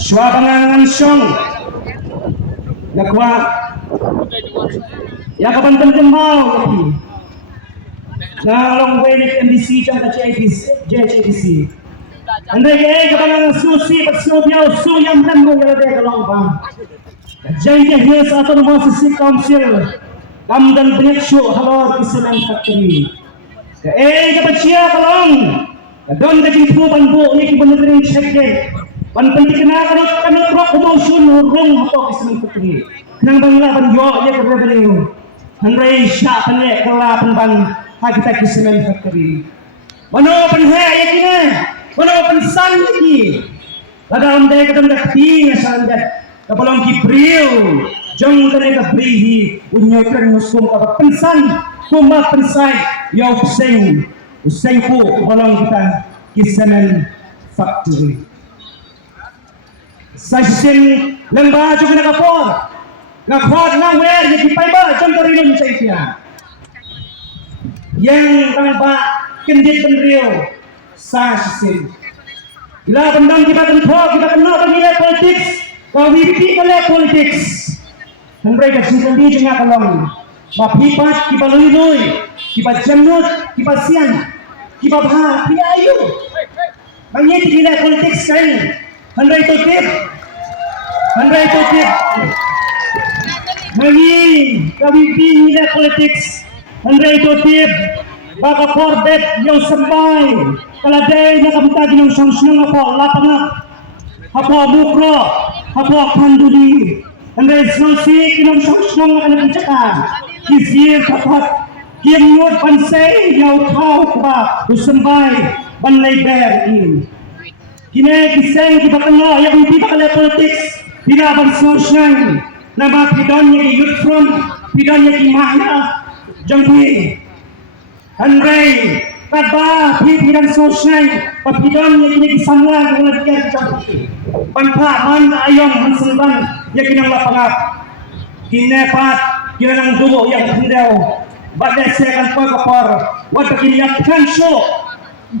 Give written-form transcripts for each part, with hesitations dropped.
Aswabangan song yakwa yakaban mau tapi nalong welik MDC jang JHDC andai ke kabangan susi bersudiau suyam dan mo yade kalong ba jangnya hias atau masih council kamdan benekshu halor Islam factory kapachia kalong don kajing puban bu ni kibanudrin shekde pan penting kanot rock motion rong hato Islam factory nang bangla ban yo ya ka revenue handrai sha pane kala pan hagita Islam factory mano pan ha yakina mano pan san ki ladam de kadam da ti sanjat kapalong ki priu jong tane ka prihi unyo kan musum ka pensan kuma pensai yo useng po kapalong kita Islam factory sasing lang ba jo nakapod na wer di paiba jong karilon sa itya yang kang ba kendit penrio sasing ila bandang kita kenal bagi politics kawiti kale politics hangray ka singkandi jeng kalong mapipat kipaluy kipa jamnut kipa sian kipa bah piayo bangit gila politics kain hangray to tip Magi kawiti nila politics hangray to tip baka forbet yung sambay kaladay na kamtagi ng sangsyong ako lapangak hapo bukro hapo kanduli hangray susi kinong sangsyong kanagitsakan kisir kapat kinod pansay yaw tao ba usambay banlay berin kinekiseng kibakano yung hindi bakala politics pinabang sosyan na mga pidon niya ki youth front pidon niya ki mahya jangbi hangray kaba pidang sosyan papidon niya ki kisamlan ng nagkaya jangbi panpaman ayong mansulban niya kinang lapangap kinepat kinang dugo yung hindaw badai sekan pagkapar wadda kiniyat kansyo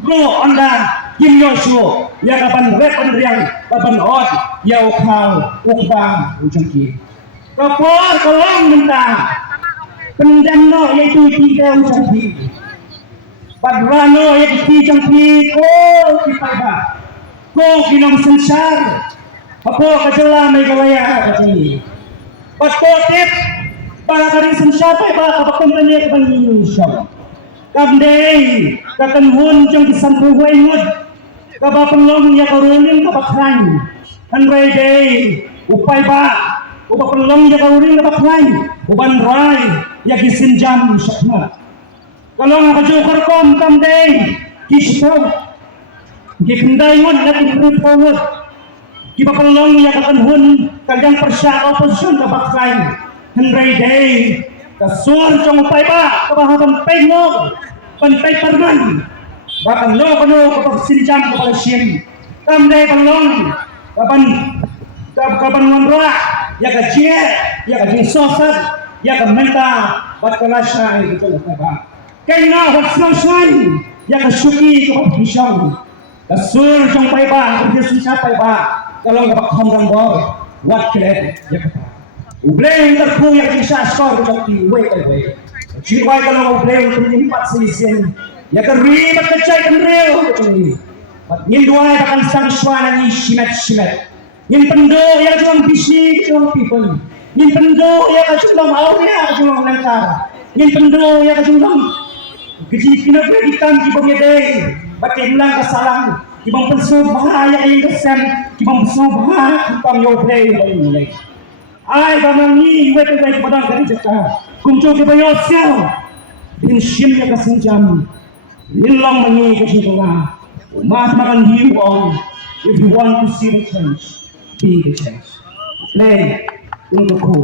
bro anda Kim Yoshu ya kapan rep riang kapan od ya ukau ukbang ujungki kapor kolong minta penjano yaitu tiga ujungki padrano yaitu ujungki ko kipaiba ko kinong sensar apo kajala may galaya kajali paspotip para karing sensar pa iba kapakumpanya kapan Indonesia kamdey kakanhun jang kisanpuhuay ngud kabapanglong ya karunin kabakran hangray day upay ba upapanglong ya karunin kabakran uban ray ya gisinjam syakna kalong akajukar kom kamday kishpog gikinday ngud na kinripongud kibapanglong ya kakanhun kagang persya oposisyon kabakran hangray day kasur jang upay ba kabahaban pengog pantay parman bahkan lo kanu kapag sinjam kapag siyem kamday panglong kapan wanroa ya ka cie ya ka jinsosat ya ka menta bat kalasya ay ito ba kay na wat snowshine ya ka syuki kapag hisyang kasur jong paiba kapag siya paiba kalong kapag hanggang bor wat kilet ya ka ubleng tarku ya kisya skor kapag tiway kay Chiwai kalau beliau menyimpan sisen, ya keribat kecai kendreo kecai. Nyinduai akan sang suara ni simet. Nyin pendo ya cuma bisi cuma people. Nyin pendo ya cuma mau ya cuma lancar. Nyin pendo ya cuma keji kena predikan di bawah bagai ulang kesalahan. Di bawah perso bahaya yang kesan, di bawah perso bahaya tentang yo play. Ai bamangi wetu baik padang dari jeka. Kumco ke bayo sel bin shim ya kasinjam nilang mangi kasinjam mas makan view on if you want to see the change be the change play untuk ko